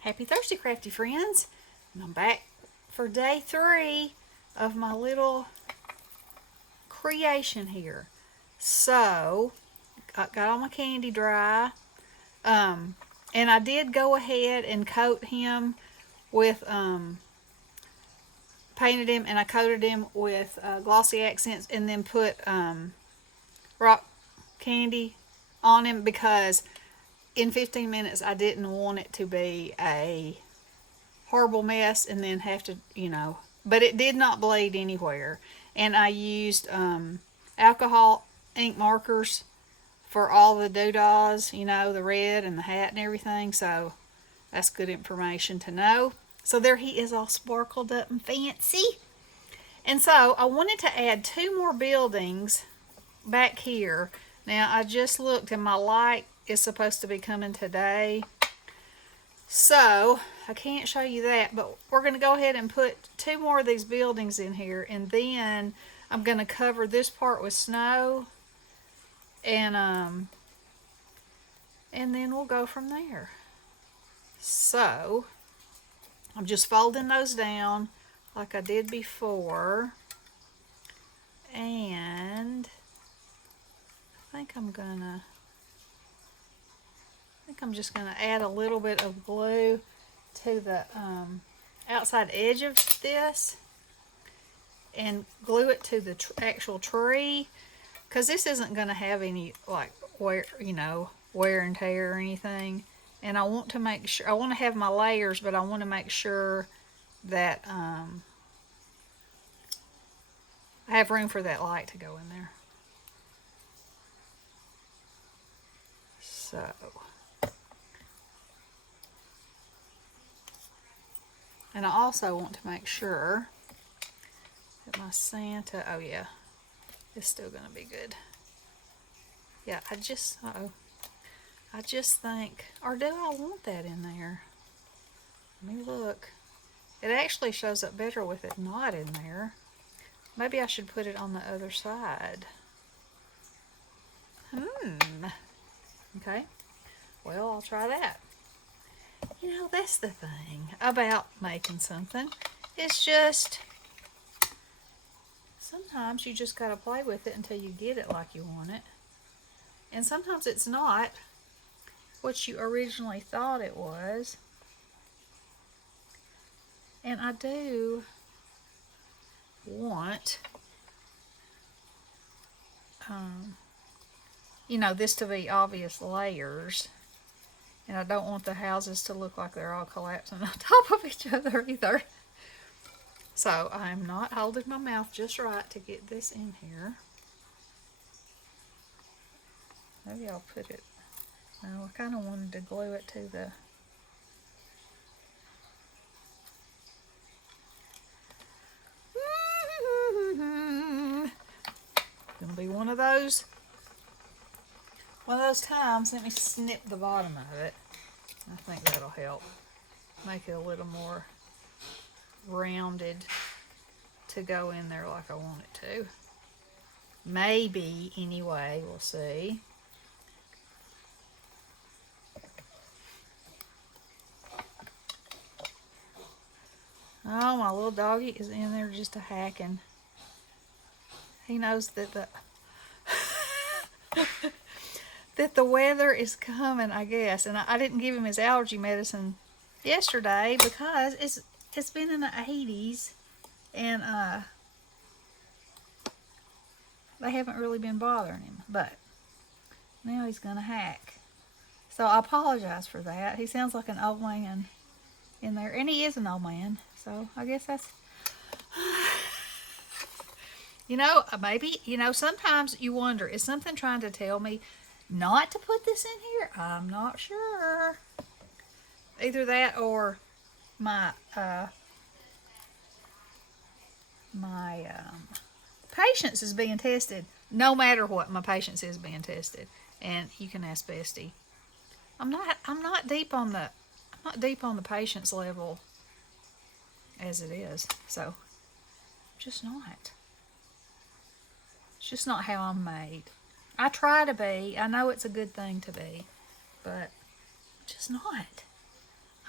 Happy Thursday, Crafty Friends. And I'm back for day 3 of my little creation here. So, I got all my candy dry. And I did go ahead and coat him with, painted him and I coated him with glossy accents and then put rock candy on him because in 15 minutes I didn't want it to be a horrible mess and then have to, but it did not bleed anywhere. And I used alcohol ink markers for all the doodahs, the red and the hat and everything. So that's good information to know. So there he is, all sparkled up and fancy. And so I wanted to add 2 more buildings back here. Now I just looked and my light is supposed to be coming today. So I can't show you that, but we're going to go ahead and put 2 more of these buildings in here, and then I'm going to cover this part with snow, and then we'll go from there. So I'm just folding those down like I did before, and I'm just going to add a little bit of glue to the outside edge of this and glue it to the actual tree, because this isn't going to have any like wear and tear or anything. And I want to make sure, I want to have my layers, but I want to make sure that I have room for that light to go in there. So, and I also want to make sure that my Santa, oh yeah, it's still going to be good. Yeah, I just think, or do I want that in there? Let me look. It actually shows up better with it not in there. Maybe I should put it on the other side. Okay. Well, I'll try that. That's the thing about making something. It's just, sometimes you just gotta play with it until you get it like you want it. And sometimes it's not what you originally thought it was. And I do want, this to be obvious layers. And I don't want the houses to look like they're all collapsing on top of each other either. So I'm not holding my mouth just right to get this in here. Maybe I'll put it, no, I kind of wanted to glue it to the, gonna be one of those times. Let me snip the bottom of it. I think that'll help make it a little more rounded to go in there like I want it to. Maybe, anyway, we'll see. Oh, my little doggy is in there just a hacking. He knows that the weather is coming, I guess. And I didn't give him his allergy medicine yesterday because it's been in the 80s, and they haven't really been bothering him. But now he's gonna hack. So I apologize for that. He sounds like an old man in there, and he is an old man. So I guess that's, maybe, sometimes you wonder, is something trying to tell me not to put this in here? I'm not sure. Either that or my patience is being tested. No matter what, my patience is being tested. And you can ask Bestie. I'm not deep on the patience level as it is. So just not. It's just not how I'm made. I try to be. I know it's a good thing to be, but just not.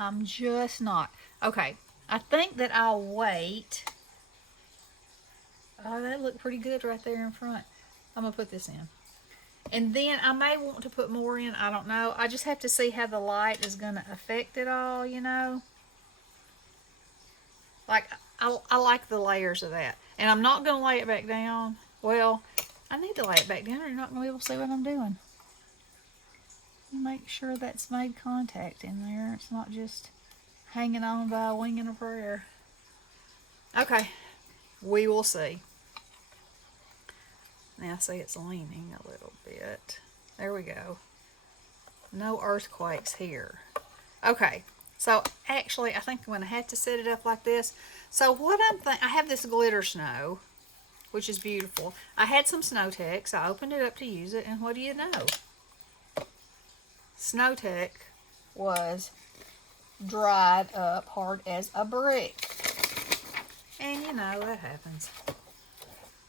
I'm just not. Okay, I think that I'll wait. Oh, that looked pretty good right there in front. I'm going to put this in. And then I may want to put more in. I don't know. I just have to see how the light is going to affect it all, you know. Like, I like the layers of that. And I'm not going to lay it back down. Well, I need to lay it back down or you're not going to be able to see what I'm doing. Make sure that's made contact in there. It's not just hanging on by a wing and a prayer. Okay, we will see. Now see it's leaning a little bit. There we go. No earthquakes here. Okay, so actually I think I'm going to have to set it up like this. So what I'm thinking, I have this glitter snow, which is beautiful. I had some Snow Tex. I opened it up to use it, and what do you know? Snow Tex was dried up hard as a brick. And you know, that happens.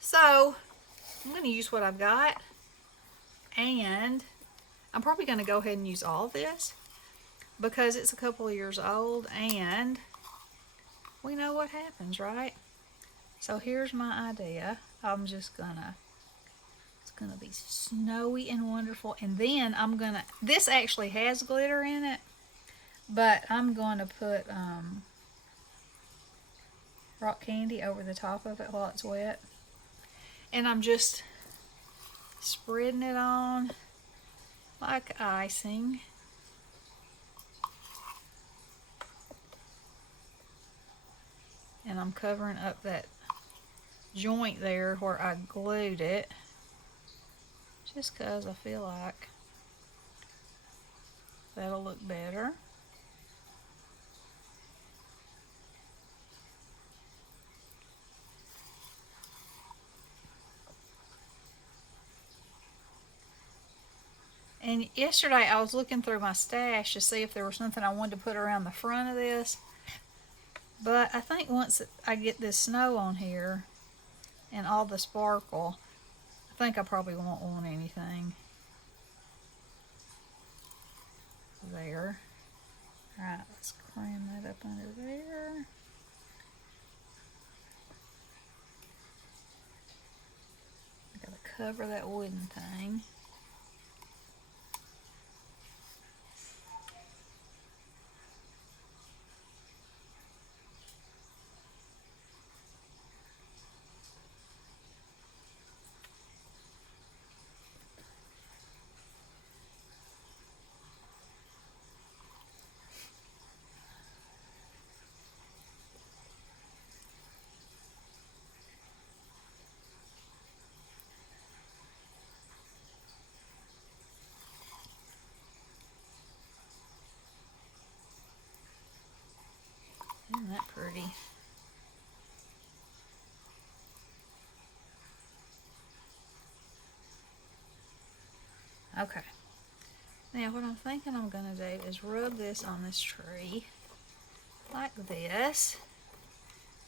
So, I'm going to use what I've got. And I'm probably going to go ahead and use all of this because it's a couple of years old and we know what happens, right? So here's my idea. I'm just gonna, it's gonna be snowy and wonderful. And then I'm gonna, this actually has glitter in it, but I'm gonna put rock candy over the top of it while it's wet. And I'm just spreading it on like icing. And I'm covering up that joint there where I glued it, just because I feel like that'll look better. And yesterday I was looking through my stash to see if there was something I wanted to put around the front of this. But I think once I get this snow on here and all the sparkle, I think I probably won't want anything there. Alright, let's cram that up under there. I gotta cover that wooden thing. Isn't that pretty? Okay. Now what I'm thinking I'm going to do is rub this on this tree like this.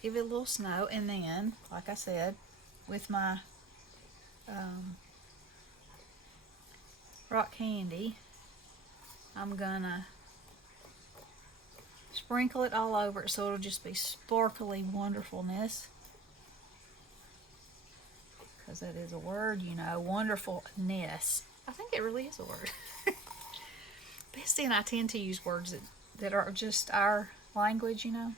Give it a little snow, and then, like I said, with my rock candy, I'm going to sprinkle it all over it so it'll just be sparkly wonderfulness. Because that is a word, you know, wonderfulness. I think it really is a word. Bestie and I tend to use words that are just our language, you know.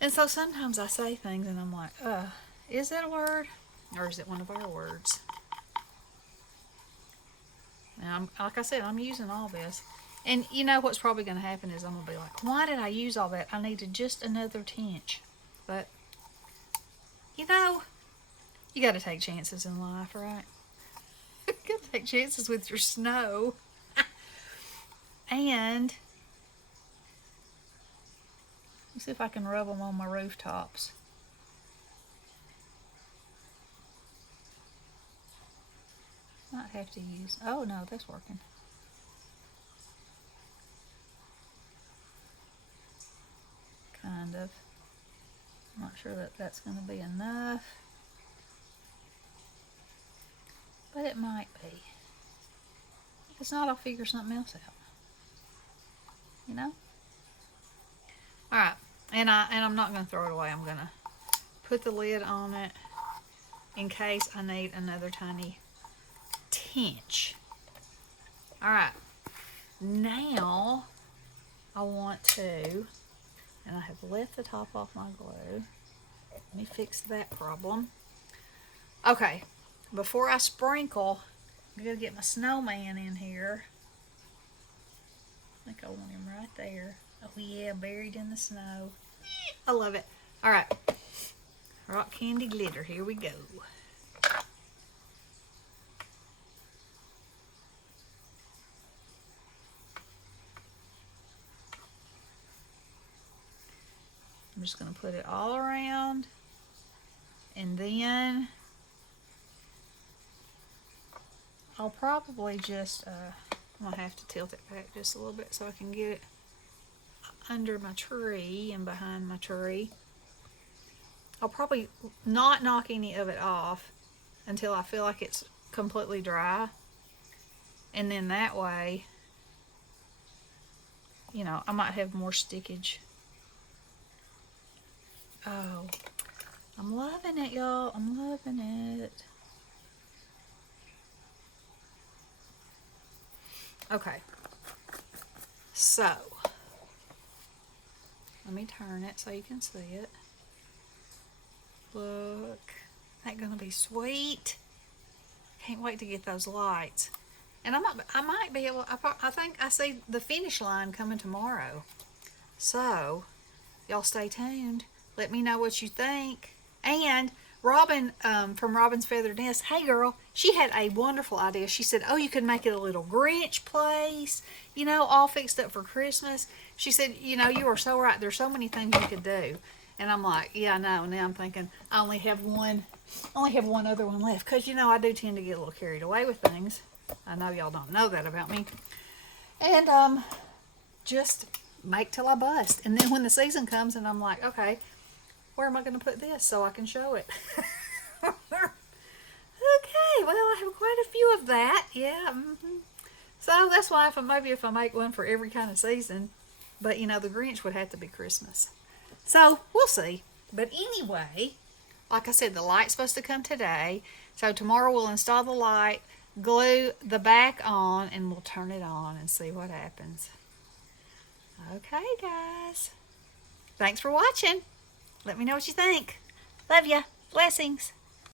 And so sometimes I say things and I'm like, is that a word? Or is it one of our words? Now, like I said, I'm using all this. And you know what's probably going to happen is I'm going to be like, why did I use all that? I needed just another tinge. But, you know, you got to take chances in life, right? You got to take chances with your snow. And let's see if I can rub them on my rooftops. Might have to use, oh no, that's working. Kind of. I'm not sure that that's going to be enough. But it might be. If it's not, I'll figure something else out. you know. All right, and I'm not gonna throw it away. I'm gonna put the lid on it in case I need another tiny tinge. All right, now I want to, and I have left the top off my glue. Let me fix that problem. Okay, before I sprinkle, I'm gonna get my snowman in here. I think I want him right there. Oh yeah, buried in the snow. I love it. All right, rock candy glitter, here we go. I'm just going to put it all around, and then I'll probably just, I'm going to have to tilt it back just a little bit so I can get it under my tree and behind my tree. I'll probably not knock any of it off until I feel like it's completely dry, and then that way, you know, I might have more stickage. Oh, I'm loving it, y'all. I'm loving it. Okay. So, let me turn it so you can see it. Look. Ain't gonna be sweet. Can't wait to get those lights. And I might be able, I think I see the finish line coming tomorrow. So, y'all stay tuned. Let me know what you think. And Robin from Robin's Feathered Nest, hey girl, she had a wonderful idea. She said, oh, you could make it a little Grinch place, you know, all fixed up for Christmas. She said, you know, you are so right. There's so many things you could do. And I'm like, yeah, I know. Now I'm thinking I only have one other one left. Because, you know, I do tend to get a little carried away with things. I know y'all don't know that about me. And just make till I bust. And then when the season comes and I'm like, okay, where am I going to put this so I can show it? Okay, well, I have quite a few of that. Yeah. So that's why maybe if I make one for every kind of season, but you know, the Grinch would have to be Christmas. So we'll see. But anyway, like I said, the light's supposed to come today. So tomorrow we'll install the light, glue the back on, and we'll turn it on and see what happens. Okay, guys. Thanks for watching. Let me know what you think. Love ya. Blessings.